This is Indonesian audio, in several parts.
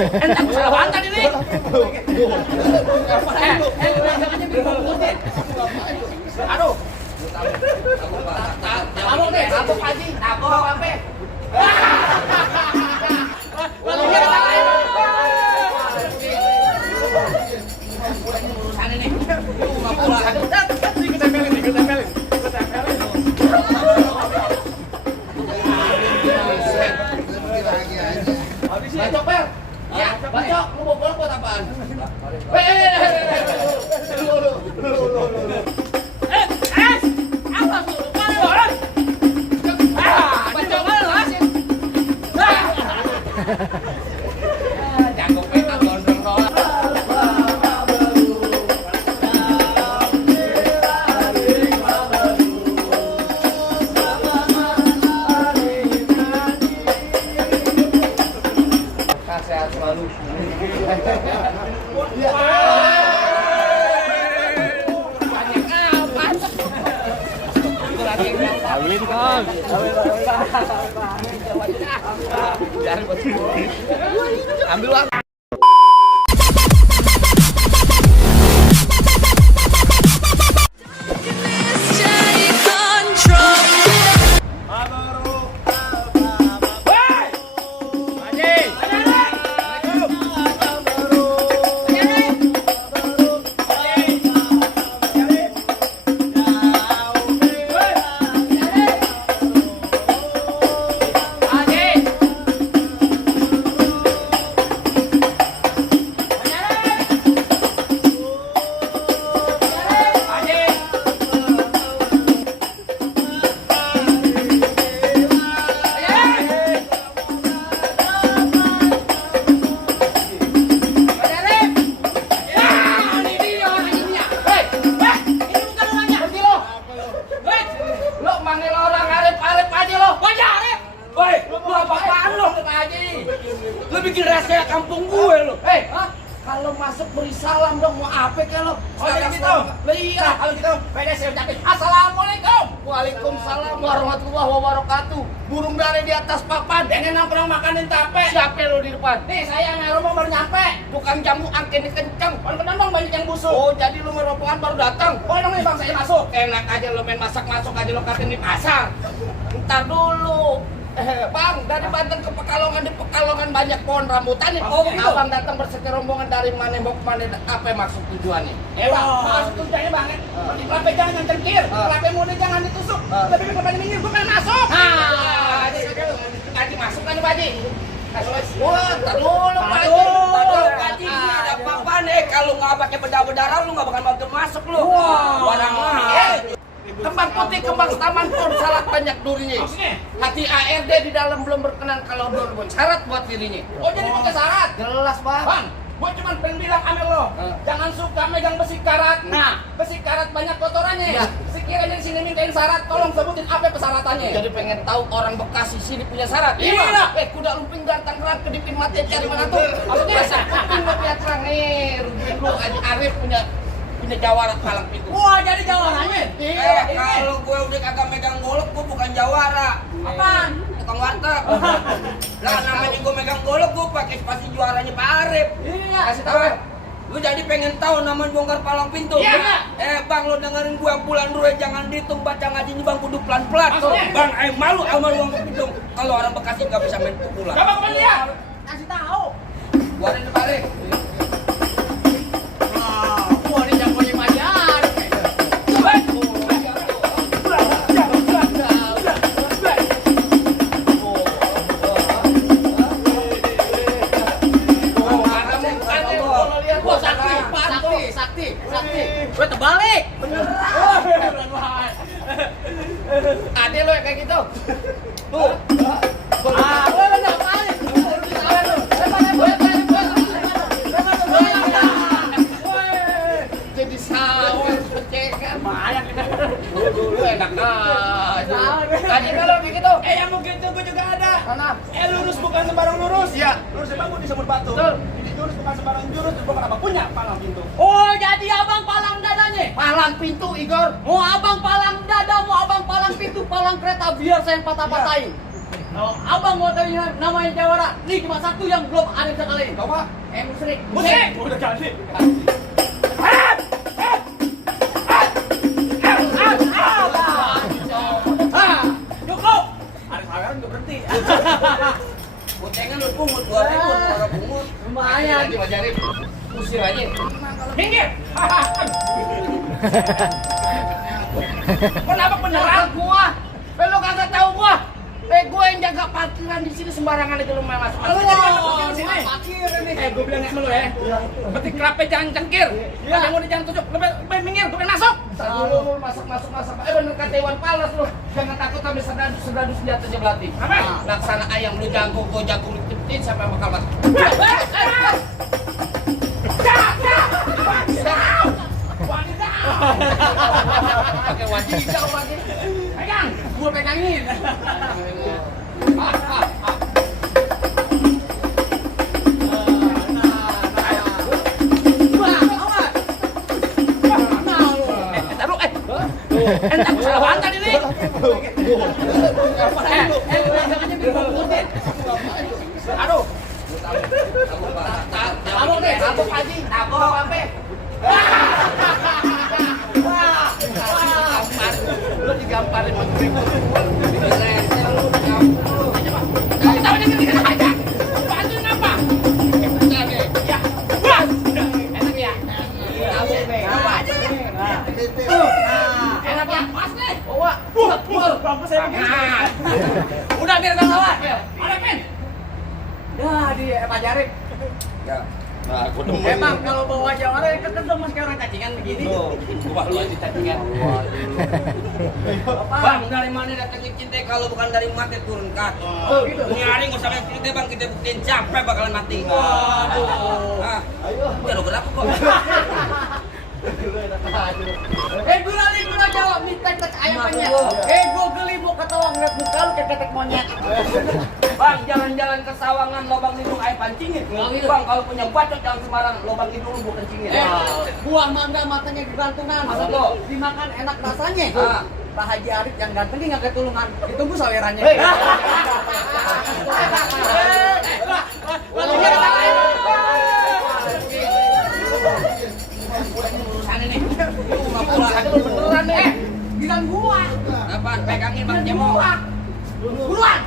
Entah aku salah bantan ini. Aduh. Kamu deh, aku Haji, aku apa? Lalu dia kata lain. Urusan ini. Lu pulang. Ikut tempelin. Bacok, Ber. Ya, bacok. Lu mau bola buat apaan? Apa tuh? Bacok malah. Jago peta gondrong doang. Sehat selalu. Amin, Kang. Ambil uang. Lu bikin rahasia kampung gue lu. Kalau masuk beri salam dong, mau apa ke lu? Oh jadi gitu? Iya, kalau gitu beda saya ucapin Assalamualaikum. Waalaikumsalam warahmatullahi wabarakatuh. Burung dari di atas papan, pengen nongkrong makanin tape. Siapa lu di depan? Nih saya yang rumah baru nyampe. Bukan jamu angin kenceng. Kan dong banyak yang busuk. Oh jadi lu rombongan baru datang. Oh dong nih bang saya masuk. Enak aja lu main masak masuk aja lu katain di pasar. Ntar dulu. Bang, dari Banten ke Pekalongan, di Pekalongan banyak pohon rambutan nih. Oh, gitu? Abang datang bersetir rombongan dari mana mau ke mana? Apa maksud tujuannya? Bang, maksud tujuannya bang, kelapa jangan cengkir, kelapa muda jangan ditusuk. Lebih ke depan minggir, gue pengen masuk. Tadi masuk kan Pak Haji? Wah, tar dulu Pak Haji. Pak Haji, ini ada apa-apa nih? Kalau nggak pakai berdarah lu nggak bakal masuk lu. Barang kembang putih, kembang taman pun syarat banyak durinya. Hati ARD di dalam belum berkenan kalau dur pun syarat buat dirinya. Oh jadi pakai syarat? Jelas bang. Bang, gue cuma pengen bilang sama lo, jangan suka megang besi karat. Nah, besi karat banyak kotorannya. Ya. Sekiranya di sini mintain syarat, tolong sebutin apa persyaratannya. Jadi pengen tahu orang Bekasi sini punya syarat. Iya. Kuda lumping ganteng kerat kedipin mati cari mana tuh? Maksudnya kuping gak punya terang nih. Rugi lu Haji Arif punya jawara palang pintu. Wah jadi jawaranya? Iya. Kalau gue udah kagak megang golok, gue bukan jawara. Apaan? Tukang warteg. Lah namanya gue megang golok, gue pakai spasi juaranya Pak Arif. Iya. Kasih tahu. Lu jadi pengen tahu namanya bongkar palang pintu? Iya. Bang, lu dengerin gue bulan dulu jangan dihitung baca ngaji ini bang kudu pelan-pelan. Bang, malu sama uang pintu. Kalau orang Bekasi nggak bisa main pukulan. Coba kembali ya. Kasih tahu. Gua ada balik. Sakti. Gue terbalik. Beneran. Ada lo yang kayak gitu. Tuh. Lo bener kali. Jadi sawah pencekan. Banyak kita. Gue enak aja. Tadi kalau kayak gitu. Yang begitu gue juga ada. Mana? Lurus bukan sembarang lurus. Iya. Lurus emang gue disebut batu. Betul. Jurus bukan sembarang jurus, bukan abang punya palang pintu. Oh, jadi abang palang dadanya? Palang pintu, Igor. Mau abang palang dada, mau abang palang pintu, palang kereta biar saya patah-patahin. Oh, abang mau tahu namanya Jawara. Ini cuma satu yang belum ada yang bisa kalian. Coba. Musrik. Musik. Udah ganti. Cukup. Ada saweran nggak berhenti. Bocengan lu pungut, gua orang pungut. Lumayan. Lagi ajarin. Usir aja. Minggir. Kenapa beneran gua? Lo kagak tahu gua. Gua yang jaga parkiran di sini sembarangan aja lu main masuk. Lu di sini. Parkir ini. Gua bilang sama lu ya. Petik kerape jangan cengkir. Yang udah jangan tusuk. Lebih minggir, gua pengen masuk. Lu masuk. Bener kata Iwan Fals lu. Jangan takut sampai sedadu senjatanya belati. Apa? Laksana ayam lu jago, gua jago lu cepetin sampai bakal mati. Pakai wajibau lagi. Pegang, gua pegangin. Entah salah bantal ini. Aduh. Tabok deh, tabok aja. Tabok apa? Lu digamparin sama gue. Lu digampar. Bantuin apa? Ya. Wah. Enak ya? Apa aja? Enak ya? Pas nih. Bawa. Bangku saya begini. Udah biar gak lawan. Ada pin. Ya di pajarin. Ya. Nah, aku demen. Emang kalau bawa Jawara ketemu mas kayak orang cacingan begini. Gua lu aja cacingan. Bang, dari mana datangnya cinta kalau bukan dari mati turun kaki. Oh, gitu. Nyari nggak usah cerita bang, kita buktiin capek bakalan mati. Waduh. Ah, ya lo kenapa kok? Gula jawab nih tek ayamannya. Gua geli mau ketawa ngeliat muka lu kayak ketek monyet. Bang, jalan-jalan ke Sawangan lobang hidung air pancingin. Bang, kalau punya bacot jangan sembarang lobang hidung lu bukan kencingin. Buah mangga matanya digantungan. Masa tuh? Dimakan enak rasanya. Ah. Pak Haji Arif yang ganteng ini nggak ketulungan. Ditunggu sawerannya. Urusan ini. Lu mau pulang aja lu beneran nih. Bilang gua. Apaan? Pegangin Bang Jemo. Buruan.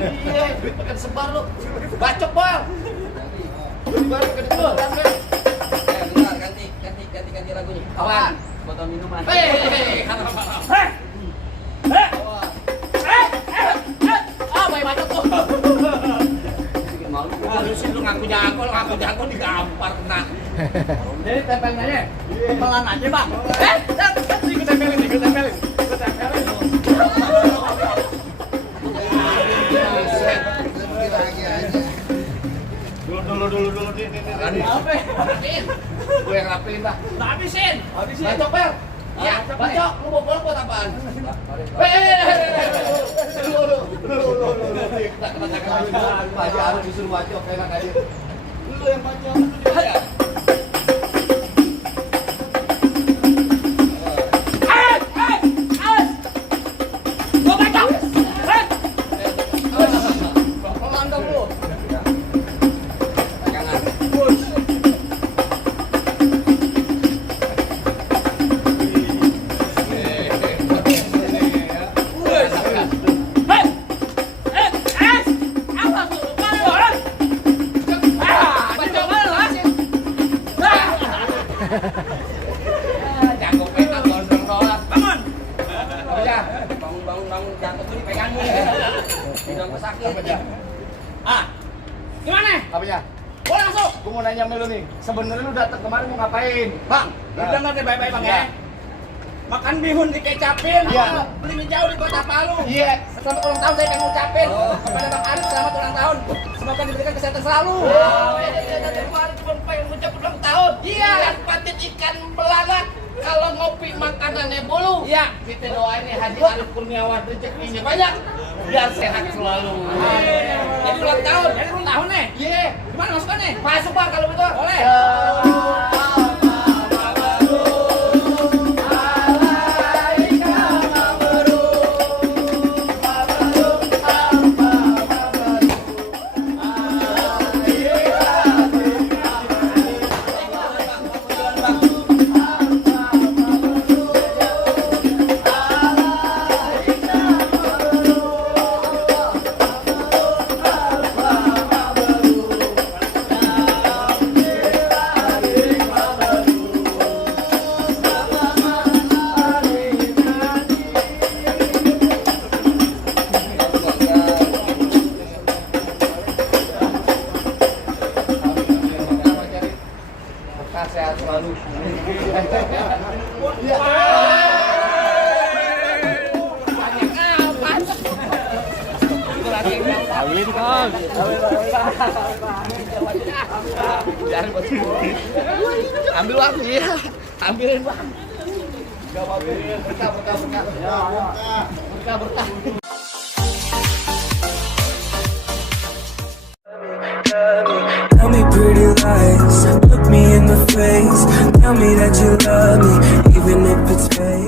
Iya, pakai sebar lu. Bacok, Bang. Baru ke depan. Bentar, ganti lagunya. Apaan? Botol minuman. Baik bacot tuh. Lu sih lu ngaku jago digampar kena. Jadi tempelnya pelan aja, Bang. Ikut tempelin. Dulu nih. Apa? Gue yang rapiin, Pak. Habisin. Bacok, Bel. Iya, bacok. Lu mau bola buat apaan? Pak Haji harus disuruh bacok, enak aja. Lu yang bacok. Jago petak gondrong-gondrong. Bangun. Udah, bangun jatuh tuh dipegangin. Udah gua sakit. Gimana? Apanya? Boleh masuk. Gua mau nanya sama lu nih. Sebenarnya lu datang kemarin mau ngapain? Bang, lu dengar deh baik-baik, Bang ya. Makan bihun dikecapin, Iya. beli mie jauh di Kota Palu. Iya. Selamat ulang tahun saya pengen ngucapin kepada Bang Arif, selamat ulang tahun. Semoga diberikan kesehatan selalu. Kemarin cuma pengen ngucap ulang tahun. Iya. Patin ikan belanak. Kalau ngopi makanannya bolu. Iya. Kita doain nih Haji Arif Kurniawan rezekinya banyak. Biar sehat selalu. Jadi ulang tahun. Jadi ulang tahun nih. Iya. Gimana masuknya? Masuk Bang kalau betul. Boleh. Ambilin Kang. Ambil Bang, iya. Ambilin Bang. Berkah. Tell me pretty lies, look me in the face. Tell me that you love me, even if it's fake.